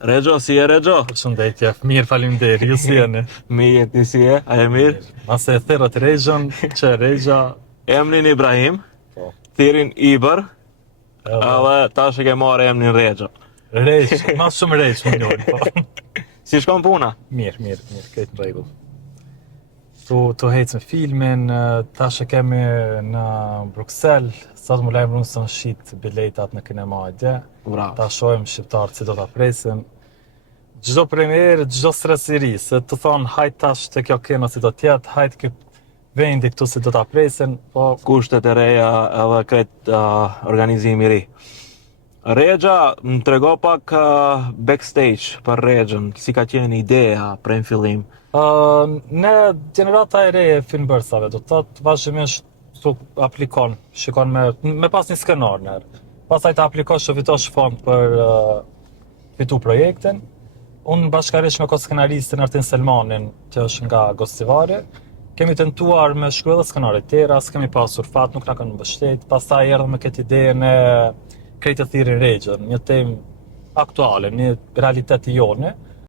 Regjo, si e Regjo? Përshëndetje, mirë faleminderit, ju si jeni? Mirë, ti si e? A e mirë? Mase e thirrët Regjon, që Regja... Emrin Ibrahim, Po. thirin Ibër, Edhe edhe tash e ke marrë emrin Regjo. Reg, ma shumë Reg më njëri, po. Si shkon puna? Mirë, këtë në rregull. Tu hecë me filmin, tash e kemi në Bruxelles, sa të më lajmë së në shit biletat në kinema e dje. Bravo. Ta shohim shqiptarët si do ta presin. Çdo premierë, çdo stres i ri, se të thonë hajt tash të kjo kino si do t'jetë, hajt kë vendi këtu si do ta presin, po Kushtet e reja edhe këtë organizimi i ri. Regja, më trego pak backstage për Regjën, si ka qenë ideja prej në fillim. ne gjenerata e re e filmbërësave, do të thotë vazhdimisht tu aplikon, shikon me pas një skenar nërë. Pastaj të aplikosh që fitosh fond për fitu projektin. Unë bashkërisht me skenaristin Artin Selmanin, që është nga Gostivari, kemi tentuar me shkruaj edhe skenare tjera, s'kemi pasur fat, nuk na kanë mbështet. Pastaj erdhëm me këtë idenë e Krejtë të thirrin Regjën, një temë aktuale, një realitet i jone.